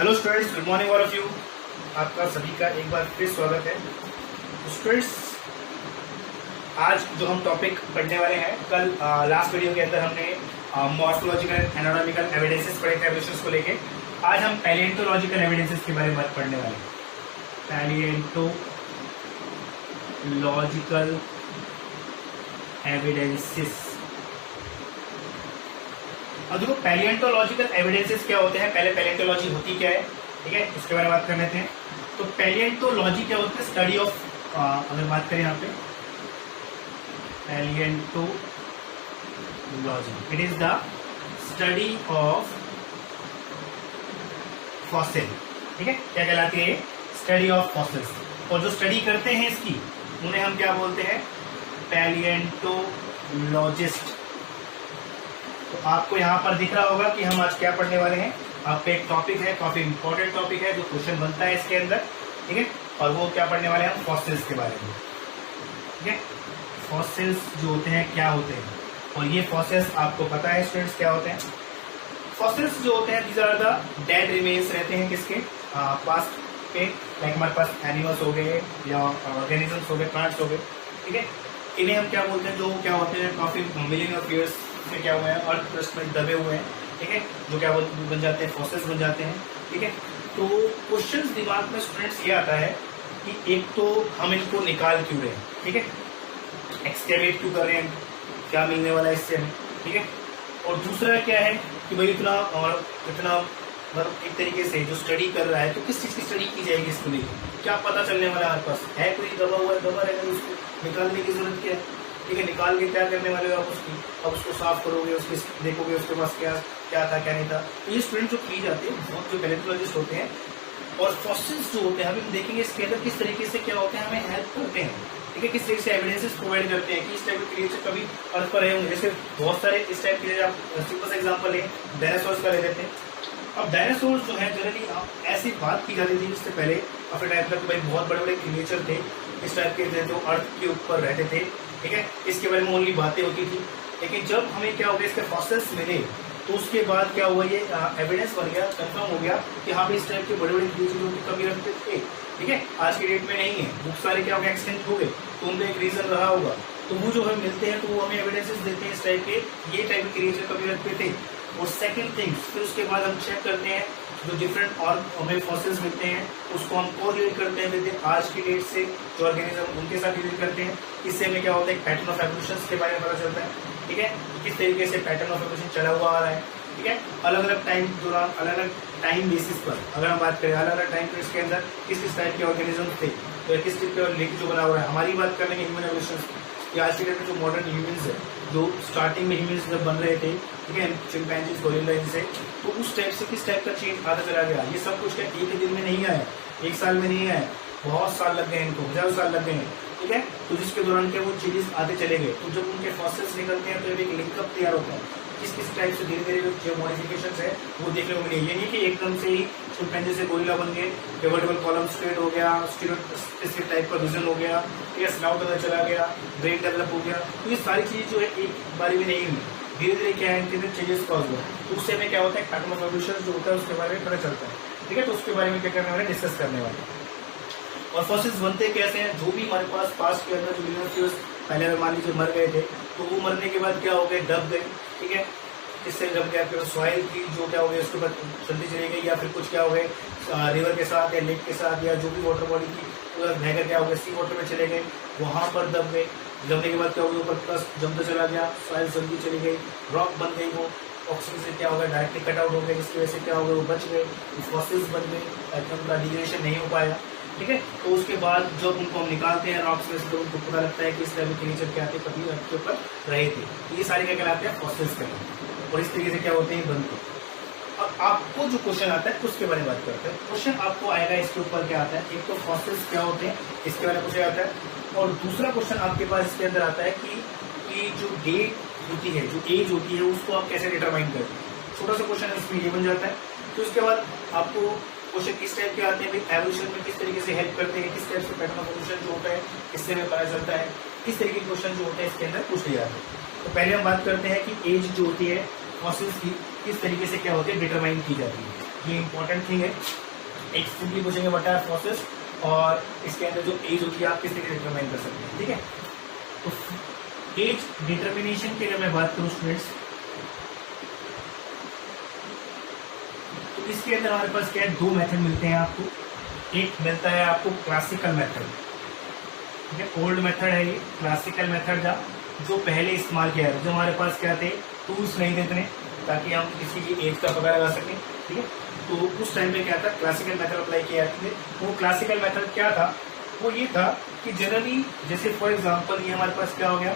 Hello students, good morning all of you. आपका सभी का एक बार फिर स्वागत है। स्टूडेंट्स, आज जो हम टॉपिक पढ़ने वाले हैं, कल लास्ट वीडियो के अंदर हमने मॉर्फोलॉजिकल एनाटॉमिकल एविडेंसेस पढ़े थे एवोल्यूशन को लेके। आज हम पैलिएंटोलॉजिकल एविडेंसेस के बारे में बात पढ़ने वाले हैं। पैलिएंटोलॉजिकल एविडेंसेस। अब देखो, पैलिएंटोलॉजिकल एविडेंसेस क्या होते हैं, पहले पैलिएंटोलॉजी होती क्या है, ठीक है, इसके बारे में बात कर लेते हैं। तो पैलिएंटोलॉजी क्या होता है? स्टडी ऑफ, अगर बात करें यहाँ पे palaeontology, it is the study of fossil. ठीक है, क्या कहलाती है? Study of fossils. और जो स्टडी करते हैं इसकी, उन्हें हम क्या बोलते हैं? पैलिएंटोलॉजिस्ट। तो आपको यहाँ पर दिख रहा होगा कि हम आज क्या पढ़ने वाले हैं। आपका एक टॉपिक है, काफी इंपॉर्टेंट टॉपिक है, जो क्वेश्चन बनता है इसके अंदर, ठीक है। और वो क्या पढ़ने वाले हैं? हम फॉसिल्स के बारे में, ठीक है। फॉसिल्स जो होते हैं क्या होते हैं, और ये फॉसिल्स आपको पता है स्टूडेंट्स क्या होते हैं? फॉसिल्स जो होते हैं, these are the dead remains रहते हैं किसके? पास्ट के। लाइक हमारे पास एनिमल्स हो गए या ऑर्गेनिजम्स हो गए, प्लांट्स हो गए, ठीक है। इन्हें हम क्या बोलते हैं? जो क्या होते हैं, काफी मिलियन ऑफ ईयर्स से क्या हुए हैं, अर्थ क्रस्ट में दबे हुए हैं, ठीक है, जो क्या बन जाते हैं? फॉसिल्स बन जाते हैं, ठीक है। तो क्वेश्चन दिमाग में स्टूडेंट्स ये आता है कि एक तो हम इनको निकाल क्यों रहे हैं, ठीक है, एक्सकेवेट क्यों कर रहे हैं, क्या मिलने वाला है इससे हमें, ठीक है। और दूसरा क्या है कि भाई इतना मतलब एक तरीके से जो स्टडी कर रहा है, तो किस चीज की स्टडी की जाएगी इसको लेकर, क्या पता चलने वाला है? हमारे पास है कोई दबा हुआ है, दबा रहेगा, उसको निकालने की जरूरत क्या है, ठीक है। निकाल के क्या करने वाले हो आप उसकी? अब उसको साफ करोगे, उसकी देखोगे उसके पास क्या क्या था क्या नहीं था। तो ये स्टूडेंट जो की जाती है, बहुत जो पैलिएंटोलॉजिस्ट होते हैं और फॉसिल्स जो होते हैं, अभी हम देखेंगे इसके अंदर किस तरीके से क्या होते हैं, हमें हेल्प करते हैं, ठीक है, किस तरीके से एविडेंसेस प्रोवाइड करते हैं कि इस टाइप के क्रिएचर कभी अर्थ पर रहे होंगे। जैसे बहुत सारे इस टाइप के, आप सिंपल सा एग्जाम्पल लें, डायनासोर्स का ले लेते हैं। अब डायनासोर्स जो है जनरली ऐसी बात की जाती थी इससे पहले अपने टाइम तक, भाई बहुत बड़े बड़े क्रिएचर थे इस टाइप के जो अर्थ के ऊपर रहते थे, ठीक है, इसके बारे में ओनली बातें होती थी। लेकिन जब हमें क्या हो गया, इसके फॉसिल्स मिले, तो उसके बाद क्या हुआ, ये एविडेंस बन गया, कंफर्म हो गया कि हाँ भाई इस टाइप के बड़े बड़े क्रिएचर की कमी रखते थे, ठीक है। आज की डेट में नहीं है, बहुत सारे क्या हो गया, एक्सटेंट हो गए, तो उनमें एक रीजन रहा होगा। तो वो जो हमें मिलते हैं, तो वो हमें एविडेंसेस देते हैं इस टाइप के, ये टाइप के क्रिएचर कभी रखते थे। और सेकंड थिंग, फिर उसके बाद हम चेक करते हैं जो डिफरेंट और हमें फॉसिल्स मिलते हैं, उसको हम कोरिलेट करते हैं विद आज की डेट से जो ऑर्गेनिज्म उनके साथ रिलेट करते हैं। इससे हमें क्या होता है, पैटर्न ऑफ एवोल्यूशन के बारे में पता चलता है, ठीक है, किस तरीके से पैटर्न ऑफ एवोल्यूशन चला हुआ आ रहा है, ठीक है। अलग अलग टाइम दौरान, अलग अलग टाइम बेसिस पर अगर हम बात करें, अलग अलग टाइम पीरियड के अंदर किस किस टाइप के ऑर्गेनिज्म थे, तो किस टाइप के लिंक जो बना हुआ है। हमारी बात कर लेंगे ह्यूमन एवोल्यूशन की। आज की डेट में जो मॉडर्न ह्यूमन्स है, जो स्टार्टिंग में ह्यूमन्स जब बन रहे थे, ठीक है, चिंपैंजीज, गोरिल्ला, इनसे, तो उस टाइप से किस टाइप का चेंज आता चला गया। ये सब कुछ क्या एक दिन में नहीं आया, एक साल में नहीं आया, बहुत साल लग गए इनको, 1000 साल लग गए हैं, ठीक है। तो जिसके दौरान क्या वो चेंजेस आते चले गए। तो जब उनके फॉसिल्स निकलते हैं, तो एक लिंकअप तैयार होता है, किस किस टाइप से धीरे धीरे जो मॉडिफिकेशन है वो देखने को मिले। ये नहीं कि एकदम से ही चिंपैंजी से गोरिल्ला बन गए, वर्टिकल कॉलम स्ट्रेट हो गया, स्टीरियो टाइप का विजन हो गया, ठीक है, स्नाउट अंदर चला गया, ब्रेन डेवलप हो गया। तो ये सारी चीज जो है एक बारी में नहीं हुई, धीरे धीरे क्या है, इनके चेंजेस कॉज हुआ। तो उससे हमें क्या होता है, पैटर्न ऑफ एवोल्यूशन जो होता है उसके बारे में पता चलता है, ठीक है। तो उसके बारे में क्या करने वाले, डिस्कस करने वाले। और फॉसिल्स बनते कैसे हैं? जो भी हमारे पास पास्ट के अंदर जो मिलियन ऑफ ईयर्स पहले मान लीजिए मर गए थे, तो वो मरने के बाद क्या हो गए, दब गए, ठीक है। इससे जब क्या फिर सॉइल की जो क्या हो गया उसके ऊपर चलती चली गई, या फिर कुछ क्या हो गए रिवर के साथ या लेक के साथ, या जो भी वाटर बॉडी की बहकर क्या हो गया, सी वाटर में चले गए, वहां पर दब गए। दबने के बाद क्या हो गया, ऊपर प्लस जमता चला गया, सॉइल जल्दी चली गई, रॉक बन गई, वो ऑक्सीजन से क्या हो गया, डायरेक्टली कट आउट हो गया, जिसकी वजह से क्या हो गया, वो बच गए, फॉसिल्स बन गए, उनका डिग्रेडेशन नहीं हो पाया, ठीक है। तो उसके बाद जब उनको हम निकालते हैं रॉक्स में से, तो उनको पता लगता है कि इस टाइप के नेचर क्या थे, कभी अर्थ के ऊपर रहे थे। ये सारे क्या कहलाते हैं, फॉसिल्स कहलाते हैं। और इस तरीके से क्या होते हैं, बनते हैं। अब आपको जो क्वेश्चन आता है उसके बारे में बात करते हैं। क्वेश्चन आपको आएगा इसके ऊपर क्या आता है, एक तो फॉसिल्स क्या होते हैं इसके बारे में पूछा जाता है, और दूसरा क्वेश्चन आपके पास इसके अंदर आता है कि जो डेट होती है, जो एज होती है, उसको आप कैसे डिटरमाइन करते हैं। छोटा सा क्वेश्चन इसमें ये बन जाता है। तो उसके बाद आपको क्वेश्चन किस टाइप के आते हैं, भाई एवोल्यूशन में किस तरीके से हेल्प करते हैं, किस टाइप से पैटर्न ऑफ एवोल्यूशन जो होता है इससे हमें पता चलता है, किस तरीके के क्वेश्चन जो होते हैं इसके अंदर पूछ लिए जाते हैं। तो पहले हम बात करते हैं कि एज जो होती है फॉसिल्स की किस तरीके से क्या होती है डिटरमाइन की जाती है। ये इंपॉर्टेंट थिंग है। एक सिंपली पूछेंगे व्हाट आर फॉसिल्स, और इसके अंदर जो एज होती है आप किस तरीके से डिटरमाइन कर सकते हैं, ठीक है। तो एज डिटर्मिनेशन की अगर मैं बात करूं स्टूडेंट्स, तो इसके अंदर हमारे पास क्या है, दो मेथड मिलते हैं आपको। एक मिलता है आपको क्लासिकल मेथड, ठीक है, ओल्ड मेथड है ये क्लासिकल मेथड जो पहले इस्तेमाल किया है, जो हमारे पास क्या थे, टूल्स नहीं देते ताकि हम किसी की एज का पता लगा सकें, ठीक है। तो उस टाइम पे क्या था, क्लासिकल मेथड अप्लाई किया जाते थे। वो क्लासिकल मेथड क्या था, वो ये था कि जनरली जैसे फॉर एग्जांपल ये हमारे पास क्या हो गया,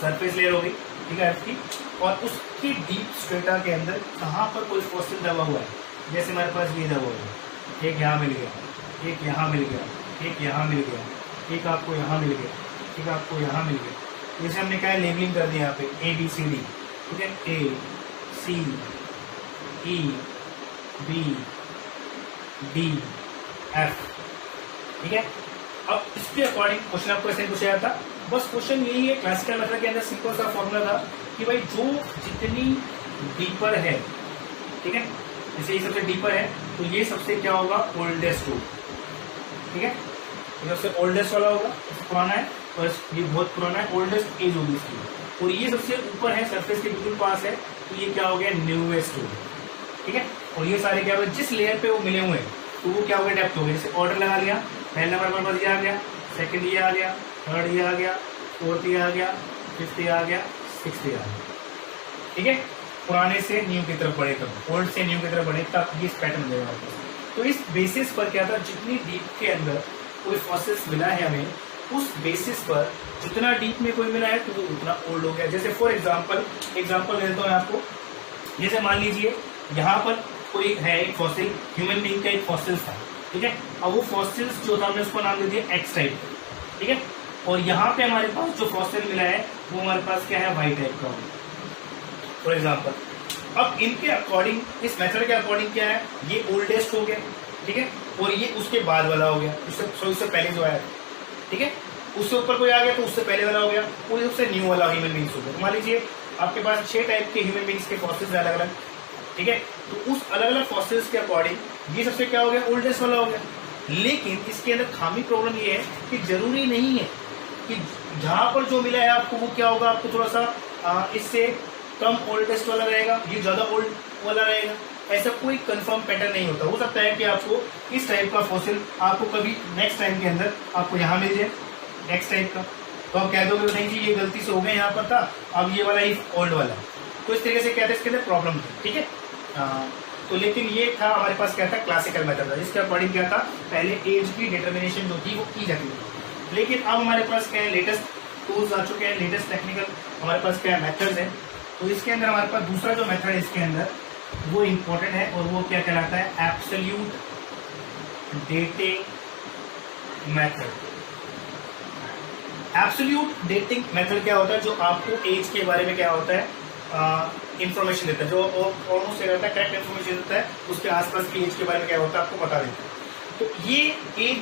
सरफेस लेयर हो गई, ठीक है, अर्थ की, और उसकी डीप स्ट्रेटा के अंदर कहाँ पर कोई फॉसिल दबा हुआ है, जैसे हमारे पास ये दबा हुआ है, एक यहाँ मिल गया, एक यहाँ मिल गया, एक यहाँ मिल गया, एक आपको यहाँ मिल गया, एक आपको यहाँ मिल गया। जैसे हमने क्या है, लेबलिंग कर दिया यहाँ पे ABCD, ठीक है, ACEBD F, ठीक है। अब इसके अकॉर्डिंग क्वेश्चन आपको ऐसे पूछा जाता, बस क्वेश्चन यही है, क्लासिकल मेथड के अंदर सिंपल सा फॉर्मूला था कि भाई जो जितनी डीपर है, ठीक है, जैसे ये सबसे डीपर है तो ये सबसे क्या होगा, ओल्डेस्ट हो, ठीक है, ये सबसे ओल्डेस्ट वाला होगा, पुराना है, और ये बहुत पुराना है, ओल्डेस्ट एज होगी इसकी, और ये सबसे ऊपर है, सरफेस के बिल्कुल पास है, तो ये क्या हो गया, न्यूएस्ट हो, ठीक है। और ये सारे क्या हो गए, जिस लेयर पे वो मिले हुए हैं तो वो क्या हो गया, डेप्थ हो गया। जैसे ऑर्डर लगा लिया, पहले नंबर पर ये आ गया, सेकंड ये आ गया, थर्ड ये आ गया, फोर्थ ये आ गया, फिफ्थ ये आ गया, सिक्स्थ ये आ गया, ठीक है। पुराने से न्यू की तरफ बढ़े तब, ओल्ड से न्यू की तरफ बढ़े तब ये पैटर्न मिलेगा। तो इस बेसिस पर क्या था, जितनी डीप के अंदर कोई फॉसिल्स मिला है हमें, उस बेसिस पर जितना डीप में कोई मिला है तो वो उतना ओल्ड हो गया। जैसे फॉर एग्जाम्पल देता हूँ मैं आपको, जैसे मान लीजिए यहाँ पर कोई है एक फॉसिल, ह्यूमन बीइंग का एक फॉसिल था, ठीक है। अब वो फॉसिल्स जो था हमने उसको नाम दे दिया एक्स टाइप, ठीक है। और यहाँ पे हमारे पास जो फॉसिल मिला है वो हमारे पास क्या है, वाई टाइप का, फॉर एग्जाम्पल। अब इनके अकॉर्डिंग, इस मेथड के अकॉर्डिंग क्या है, ये ओल्डेस्ट हो गया, ठीक है, और ये उसके बाद वाला हो गया, उससे पहले जो आया, ठीक है, उससे ऊपर कोई आ गया तो उससे पहले वाला हो गया, कोई उससे न्यू वाला ह्यूमन बींग्स हो गया। मान लीजिए आपके पास 6 टाइप के ह्यूमन बींग्स के फॉसिल्स अलग अलग, ठीक है, तो उस अलग अलग फॉसिल्स के अकॉर्डिंग ये सबसे क्या हो गया, ओल्डेस्ट वाला हो गया। लेकिन इसके अंदर खामी प्रॉब्लम ये है कि जरूरी नहीं है कि जहां पर जो मिला है आपको वो क्या होगा, आपको थोड़ा सा इससे कम ओल्डेस्ट वाला रहेगा, ये ज्यादा ओल्ड वाला रहेगा, ऐसा कोई कंफर्म पैटर्न नहीं होता। हो सकता है कि आपको इस टाइप का फॉसिल आपको कभी नेक्स्ट टाइम के अंदर आपको यहाँ मिल जाए नेक्स्ट टाइप का, तो आप कह दोगे नहीं जी ये गलती से हो गया, यहाँ पर था, अब ये वाला ही ओल्ड वाला, तो इस तरीके से क्या था, इसके अंदर प्रॉब्लम थी, ठीक है। तो लेकिन ये था हमारे पास क्या था, क्लासिकल मेथड था, जिसके अकॉर्डिंग क्या था, पहले एज की डिटर्मिनेशन जो थी वो की जाती थी। लेकिन अब हमारे पास क्या है, लेटेस्ट टूल्स आ चुके हैं, लेटेस्ट टेक्निकल हमारे पास क्या है, मेथड्स है। तो इसके अंदर हमारे पास दूसरा जो मेथड है इसके अंदर वो इम्पोर्टेंट है, और वो क्या कहलाता है, absolute dating method. Absolute dating method क्या होता है, जो आपको एज के बारे में क्या होता है, इंफॉर्मेशन देता है, जो ऑलमोस्ट रहता है करेक्ट इंफॉर्मेशन देता है, उसके आसपास की एज के बारे में क्या होता है आपको बता देता है। तो ये एज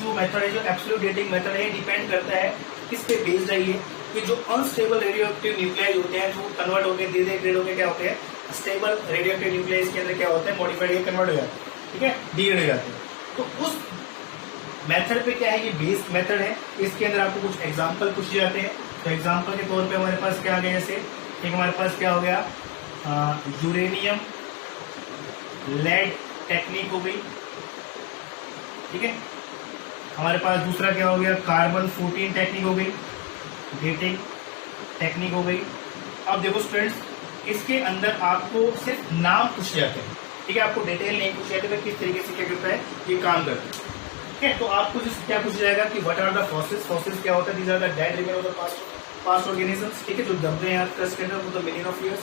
जो मेथड है, जो एब्सोल्यूट डेटिंग मेथड है, डिपेंड करता है किस पे बेस्ड है ये, कि जो अनस्टेबल रेडियो एक्टिव न्यूक्लियाई होते हैं, जो कन्वर्ट होकर धीरे धीरे ग्रेड होकर क्या होते हैं, स्टेबल रेडियो एक्टिव न्यूक्लियाई के अंदर क्या होता है, मॉडिफाइड कन्वर्ट हो जाते हैं, ठीक है, डिग्रेड हो जाते हैं। तो उस मेथड पे क्या है, ये बेस्ड मेथड है, इसके अंदर आपको कुछ एग्जाम्पल पूछे जाते हैं। तो एग्जाम्पल के तौर पे हमारे पास क्या आ गया, जैसे एक हमारे पास क्या हो गया, यूरेनियम लेड टेक्निक हो गई, ठीक है। हमारे पास दूसरा क्या हो गया, कार्बन 14 टेक्निक हो गई, डेटिंग टेक्निक हो गई। अब देखो स्टूडेंट्स, इसके अंदर आपको सिर्फ नाम पूछे जाते हैं, ठीक है, आपको डिटेल नहीं पूछे जाते किस तरीके से क्या करता है ये काम करता है, ठीक है। तो आपको क्या पूछा जाएगा कि what are the fossils, fossils क्या होता है, these are the dead remain of the past organisms, ठीक है, जो दबते हैं क्रस्ट के अंदर द मिलियन ऑफ ईयर्स,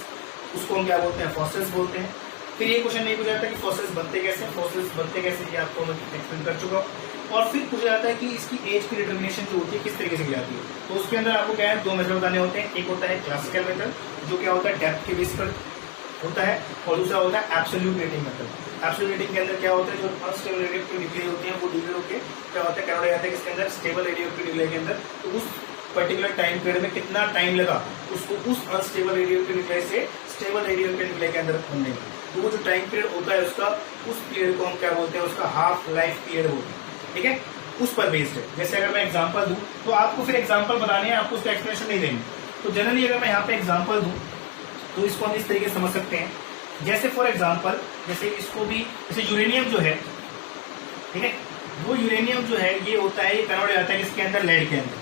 उसको हम क्या बोलते हैं, फॉसिल्स बोलते हैं। फिर ये क्वेश्चन नहीं पूछा जाता कि फॉसिल्स बनते कैसे, फॉसिल्स बनते कैसे, ये आपको मैं एक्सप्लेन कर चुका हूँ। और फिर पूछा जाता है कि इसकी एज की डिटर्मिनेशन जो होती है किस तरीके से की जाती है। तो उसके अंदर आपको क्या है, दो मेथड बताने होते हैं, एक होता है क्लासिकल मेथड जो क्या होता है डेप्थ के बेस पर होता है, और दूसरा होता है absolute dating method. Absolute dating के अंदर क्या होता है, जो अनस्टेबल रेडियोएक्टिव न्यूक्लियाई होती है वो डिग्रेड होकर क्या होता है, कन्वर्ट हो जाता है किसके अंदर, स्टेबल रेडियोएक्टिव न्यूक्लियाई के अंदर। तो उस पर्टिकुलर टाइम पीरियड में कितना टाइम लगा उसको उस अनस्टेबल रेडियोएक्टिव न्यूक्लियाई से स्टेबल रेडियोएक्टिव न्यूक्लियाई के अंदर बनने में, तो वो जो टाइम पीरियड होता है उसका, उस पीरियड को हम क्या बोलते हैं, उसका हाफ लाइफ पीरियड बोलते हैं। ठीक है, उस पर बेस्ड है। जैसे अगर मैं एग्जांपल दूं तो आपको फिर एग्जांपल बताने हैं, आपको उसका एक्सप्लेनेशन नहीं देंगे। तो जनरली अगर मैं यहाँ पे एग्जांपल दूं तो इसको हम इस तरीके से समझ सकते हैं। जैसे फॉर एग्जांपल, जैसे इसको भी, जैसे यूरेनियम जो है, ठीक है, वो यूरेनियम जो है ये होता है, ये कन्वर्ट हो जाता है इसके अंदर, लेड के अंदर।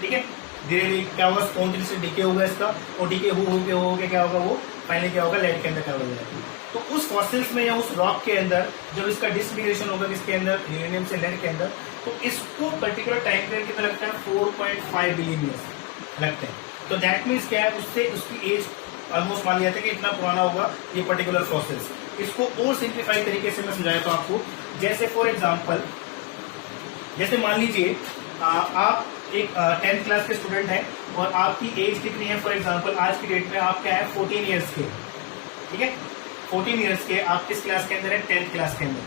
ठीक है, धीरे धीरे क्या होगा, स्पॉन्टेनियसली डीके होगा इसका, और डीके हो के क्या होगा, वो फाइनली क्या होगा, लेड के अंदर कन्वर्ट हो जाएगा। तो उस फॉसिल्स में या उस रॉक के अंदर जब इसका डिसइंटीग्रेशन होगा किसके अंदर, यूरेनियम से लेड के अंदर, तो इसको पर्टिकुलर टाइम पीरियड कितना लगता है, 4.5 बिलियन ईयर्स लगते हैं। तो दैट मीन्स क्या है, उससे उसकी एज ऑलमोस्ट मान लिया जाता है कि इतना पुराना होगा ये पर्टिकुलर फॉसिल्स। इसको और सिंप्लीफाइड तरीके से मैं समझाया तो आपको, जैसे फॉर एग्जांपल, जैसे मान लीजिए आप एक 10th क्लास के स्टूडेंट हैं और आपकी एज कितनी है, फॉर एग्जांपल आज की डेट में आप क्या है, 14 ईयर्स के। ठीक है, 14 ईयर्स के आप किस क्लास के अंदर है, 10th क्लास के अंदर।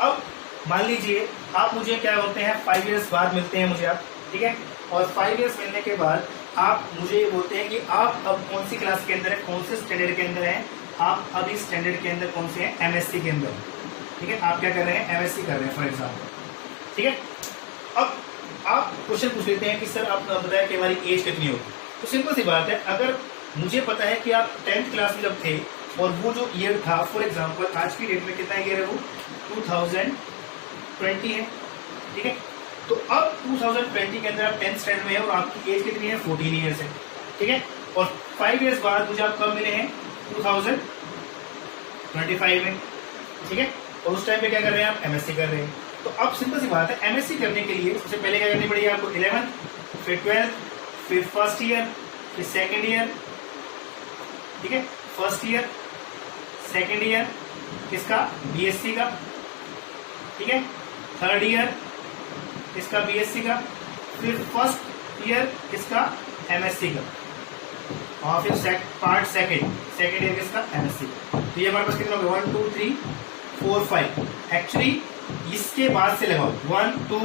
अब मान लीजिए आप मुझे क्या होते हैं, 5 ईयर्स बाद मिलते हैं मुझे आप। ठीक है, और 5 ईयर्स मिलने के बाद आप मुझे ये बोलते हैं कि आप अब कौन सी क्लास के अंदर है, कौन से स्टैंडर्ड के अंदर है, आप अब इस स्टैंडर्ड के अंदर कौन से हैं, एमएससी के अंदर। ठीक है, आप क्या कर रहे हैं, एमएससी कर रहे हैं फॉर एग्जाम्पल। ठीक है, अब आप क्वेश्चन पूछ लेते हैं कि सर आप बताया कि हमारी एज कितनी होगी। तो सिंपल सी बात है, अगर मुझे पता है कि आप 10th क्लास में जब थे और वो जो ईयर था, फॉर एग्जांपल आज की डेट में कितना ईयर है, वो 2020 है। ठीक है, तो अब 2020 के अंदर आप 10th स्टैंडर्ड में है और आपकी एज कितनी है, 14 ईयर्स है। ठीक है, और 5 ईयर्स बाद मुझे आप कब मिले हैं, 2025 में। ठीक है, और उस टाइम पे क्या कर रहे हैं आप, एमएससी कर रहे हैं। तो अब सिंपल सी बात है, एमएससी करने के लिए सबसे पहले क्या करनी पड़ेगी आपको, 11th, फिर 12th, फिर फर्स्ट ईयर, फिर सेकेंड ईयर। ठीक है, फर्स्ट ईयर, सेकेंड ईयर किसका, बीएससी का। ठीक है, थर्ड ईयर इसका बीएससी का, फिर फर्स्ट ईयर किसका, एमएससी का, और फिर पार्ट सेकेंड ईयर किसका, एमएससी का। तो ये हमारे पास कितना होगा, 1 2 3 4 5। एक्चुअली इसके बाद से लगाओ 1 2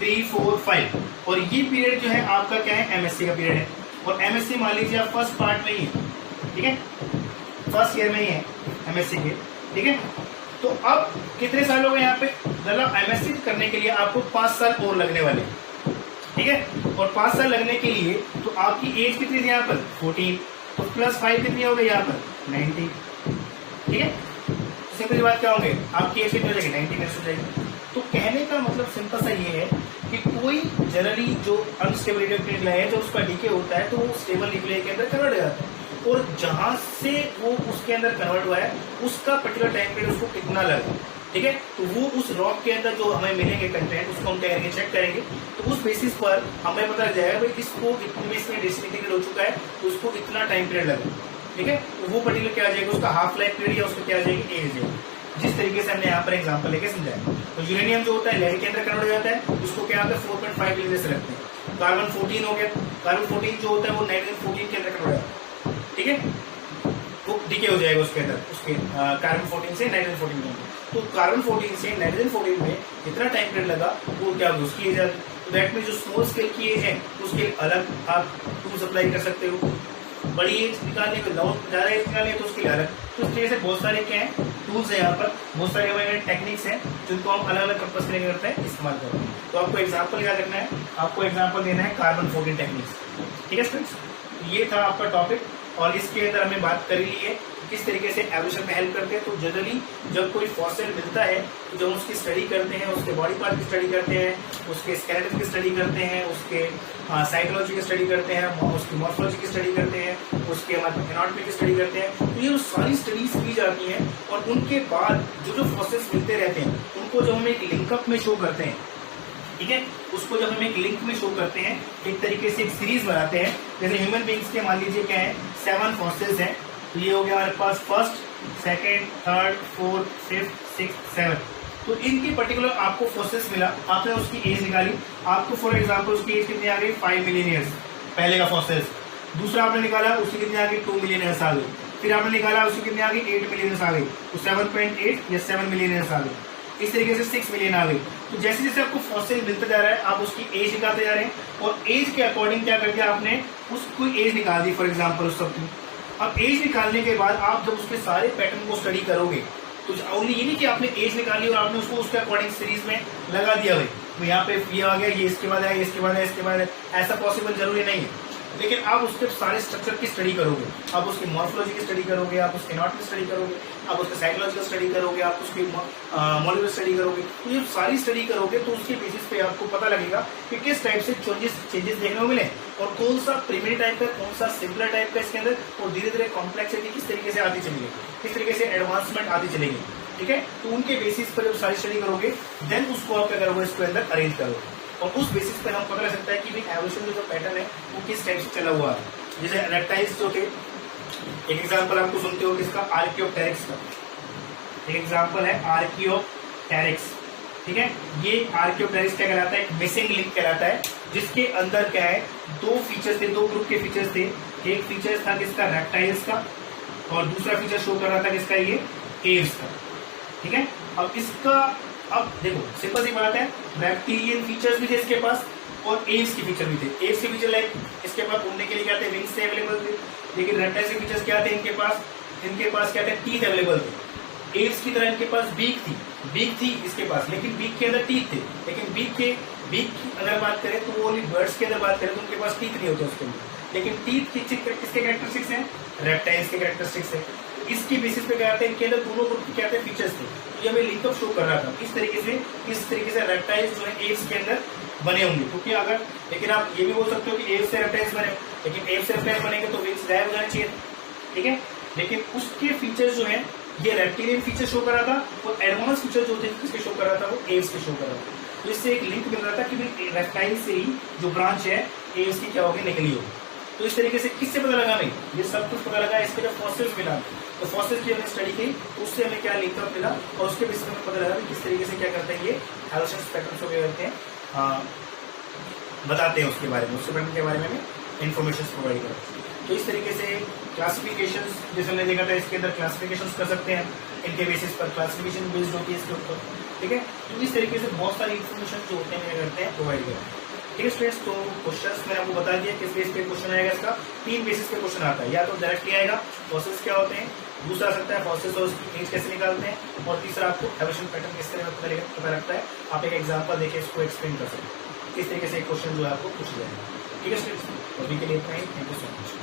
3 4 5, और ये पीरियड जो है आपका क्या है, एमएससी का पीरियड है। और एमएससी मान लीजिए आप फर्स्ट पार्ट में ही है। ठीक है, फर्स्ट ईयर में ही है एमएससी के। ठीक है, तो अब कितने साल हो गए यहाँ पे, मतलब एमएससी करने के लिए आपको 5 साल और लगने वाले। ठीक है, और 5 साल लगने के लिए तो आपकी एज कितनी थी यहाँ पर, 14, तो +5 कितनी हो गई यहाँ पर, 90। ठीक है, सिंपल बात क्या होंगे, आपकी एज कितनी हो जाएगी, 90 ईयर्स हो जाएगी। तो कहने का मतलब सिंपल सा ये है कि कोई जनरली जो अनस्टेबल न्यूक्लियर है, जो उसका डीके होता है तो वो स्टेबल न्यूक्लियर के अंदर कन्वर्ट हो जाता है, और जहां से वो उसके अंदर कन्वर्ट हुआ है उसका पर्टिकुलर टाइम पीरियड उसको कितना लगा। ठीक है, तो वो उस रॉक के अंदर जो हमें मिलेंगे कंटेंट, उसको हम क्या करेंगे, चेक करेंगे। तो उस बेसिस पर हमें पता लग जाएगा भाई इसको इतने इसमें डिसइंटीग्रेट हो चुका है, तो उसको इतना टाइम पीरियड लगा। ठीक है, तो वो पर्टिकुलर क्या आ जाएगा, उसका हाफ लाइफ पीरियड या उसको क्या आ जाएगी, एज है। जिस तरीके से हमने यहाँ पर एग्जांपल लेके समझाया। तो यूरेनियम जो होता है लेड के अंदर कन्वर्ट हो जाता है, उसको क्या होता है, 4.5 बिलियन से रखते हैं। कार्बन 14 हो गया, कार्बन 14 जो होता है वो नाइट्रोजन 14 के अंदर कन्वर्ट हो जाता है। ठीक है, वो डीके हो जाएगा उसके अंदर, उसके कार्बन 14 से नाइट्रोजन 14 में। तो कार्बन 14 से नाइट्रोजन 14 में जितना टाइम पीरियड लगा वो क्या होगी, उसकी एज। तो दैट मीन जो स्मॉल स्केल की एज है उसके अलग आप टूल्स अप्लाई कर सकते हो, बड़ी एज निकालने को, ज्यादा एज निकालनी तो उसके लिए अलग। तो इस तरीके से बहुत सारे क्या है, टूल्स है यहाँ पर, बहुत सारे हमारे टेक्निक्स हैं जिनको हम अलग अलग पर्पज के लिए करते हैं, इस्तेमाल करते हैं। तो आपको एग्जाम्पल याद रखना है, आपको एग्जाम्पल देना है कार्बन 14 टेक्निक्स। ठीक है स्टूडेंट्स, ये था आपका टॉपिक, और इसके अंदर हमने बात करी ली है किस तरीके से एवोल्यूशन में हेल्प करते हैं। तो जनरली जब कोई फॉसिल मिलता है तो जब उसकी स्टडी करते हैं, उसके बॉडी पार्ट की स्टडी करते हैं, उसके स्केलेटन की स्टडी करते हैं, उसके साइकोलॉजी की स्टडी करते हैं, उसकी मॉर्फोलॉजी की स्टडी करते हैं, उसके एनाटॉमी की स्टडी करते हैं, तो ये सारी स्टडीज की जाती हैं। और उनके बाद जो जो फॉसिल्स मिलते रहते हैं उनको जब हम एक लिंकअप में शो करते हैं, ठीक है, उसको जब हम एक लिंक में शो करते हैं, एक तरीके से एक सीरीज बनाते हैं। जैसे ह्यूमन बींग्स के मान लीजिए क्या है, 7 फॉसिल्स हैं, तो ये हो गया हमारे पास first, second, third, fourth, fifth, sixth, 7। तो इनकी पर्टिकुलर आपको फॉसिल्स मिला, आपने उसकी एज निकाली, आपको फॉर एग्जांपल उसकी एज कितनी आ गई, 5 मिलियन ईयर्स पहले का फॉसिल्स। दूसरा आपने निकाला, उसकी कितनी आ गई, 2 मिलियन ईयर्स आ गई। फिर आपने निकाला, उसकी कितनी आ गई, 8 मिलियन ईयर्स आ गई, तो 7.8 या 7 मिलियन ईयर्स आ गई। इस तरीके से 6 मिलियन आ गई। तो जैसे जैसे आपको फॉसिल मिलता जा रहा है, आप उसकी एज निकालते जा रहे हैं, और एज के अकॉर्डिंग क्या करके आपने उसको एज निकाल दी, फॉर एग्जाम्पल उस सब की। अब एज निकालने के बाद आप जब उसके सारे पैटर्न को स्टडी करोगे तो ओनली ये नहीं कि आपने एज निकाली और आपने उसको उसके अकॉर्डिंग सीरीज में लगा दिया भाई, तो यहाँ पे ये आ गया, ये इसके बाद है, इसके बाद है, इसके बाद है, ऐसा पॉसिबल जरूरी नहीं है। लेकिन आप उसके सारे स्ट्रक्चर की स्टडी करोगे, आप उसकी मॉर्फोलॉजी की स्टडी करोगे, आप उसके एनाटॉमी स्टडी करोगे, आप उसके साइकोलॉजिकल स्टडी करोगे, आप उसकी मॉलिक्यूलर स्टडी करोगे, तो ये सारी स्टडी करोगे तो उसके बेसिस पे आपको पता लगेगा कि किस टाइप से चेंजेस देखने को मिले और कौन सा प्रिमिटिव टाइप का, कौन सा सिंपलर टाइप का इसके अंदर, और धीरे धीरे कॉम्प्लेक्सिटी किस तरीके से आती चलेगी, किस तरीके से एडवांसमेंट आती चलेगी। ठीक है, तो उनके बेसिस पर जब सारी स्टडी करोगे देन उसको आप क्या करोगे, इसके अंदर अरेंज करोगे और उस बेसिस पर हम पता लग सकता है कि भाई एवोल्यूशन जो पैटर्न है वो किस टाइप से चला हुआ है। जैसे रेप्टाइल्स जो थे, एक एग्जांपल आपको सुनते हो किसका, आर्कियोप्टेरिक्स का, एक एग्जांपल है आर्कियोप्टेरिक्स। ठीक है, ये आर्कियोप्टेरिक्स क्या कहलाता है, एक मिसिंग लिंक कहलाता है, जिसके अंदर क्या है, दो फीचर्स थे, दो ग्रुप के फीचर्स थे। एक फीचर था किसका, रेप्टाइल्स का, और दूसरा फीचर शो कर रहा था किसका, ये एव्स का। ठीक है, अब इसका, अब देखो सिंपल सी बात है, रेप्टिलियन फीचर्स भी थे इसके पास और एव्स के फीचर भी थे। एव्स के फीचर लाइक इसके पास उड़ने के लिए क्या थे, विंग्स से अवेलेबल थे, लेकिन रेप्टाइल्स के फीचर्स क्या थे, इनके पास क्या थे, टीथ अवेलेबल थे। एव्स की तरह इनके पास बीक थी इसके पास, लेकिन बीक के अंदर टीथ थे, लेकिन बीक की अगर बात करें तो वो ओनली बर्ड्स की अगर बात करें तो उनके पास टीथ नहीं होते उसके अंदर, लेकिन टीथ किसके कैरेक्टरिस्टिक्स हैं, रेप्टाइल्स के कैरेक्टरिस्टिक्स है। इसके बेसिस पे क्या है, इनके अंदर दोनों ग्रुप के क्या थे, फीचर्स थे, तो ये हमें लिंकअप शो कर रहा था किस तरीके से रेप्टाइल्स जो है एव्स के अंदर बने होंगे। क्योंकि अगर, लेकिन आप ये भी बोल सकते हो कि एव्स से रेप्टाइल्स बने, लेकिन एव्स से रेप्टाइल्स बनेंगे तो विंग्स गायब हो जाने चाहिए। ठीक है, लेकिन उसके फीचर्स जो है ये रेप्टिलियन फीचर शो कर रहा था और एडवांस फीचर जो थे किसके शो कर रहा था, वो एव्स के शो कर रहा था। तो इससे एक लिंक मिल रहा था कि भाई रेप्टाइल से ही जो ब्रांच है एव्स की क्या होगी, निकली होगी। तो इस तरीके से किससे पता लगा हमें, ये सब कुछ पता लगा इसके जब फॉसिल्स मिला, तो फॉसिल्स की हमने स्टडी की, उससे हमें क्या लिंकअप मिला और उसके बेसिस हमें पता लगा कि किस तरीके से क्या करते हैं ये एवोल्यूशन पैटर्न को करते हैं, बताते हैं उसके बारे में, उसके पैटर्न के बारे में हमें इन्फॉर्मेशन प्रोवाइड करते हैं। तो इस तरीके से क्लासिफिकेशंस जैसे हमने देखा था, इसके अंदर क्लासिफिकेशंस कर सकते हैं, इनके बेसिस पर क्लासिफिकेशन बेस्ड होती है इसके ऊपर। ठीक है, तो इस तरीके से बहुत सारी इन्फॉर्मेशन जो होते हैं क्या करते हैं, प्रोवाइड करते हैं। ठीक है स्टूडेंट्स, तो क्वेश्चंस मैंने आपको बता दिया किस बेस पे क्वेश्चन आएगा, इसका 3 बेसिस पे क्वेश्चन आता है, या तो डायरेक्टली आएगा फॉसिल्स क्या होते हैं, दूसरा आ सकता है फॉसिल्स और उसकी एज कैसे निकालते हैं, और तीसरा आपको एवोल्यूशन पैटर्न किस तरह पता लगता है। आप एक एग्जांपल देके इसको एक्सप्लेन कर सकते हैं, इस तरीके से एक क्वेश्चन जो है आपको पूछ जाएगा। ठीक है स्टूडेंट्स, अभी के लिए इतना ही, थैंक यू सो मच।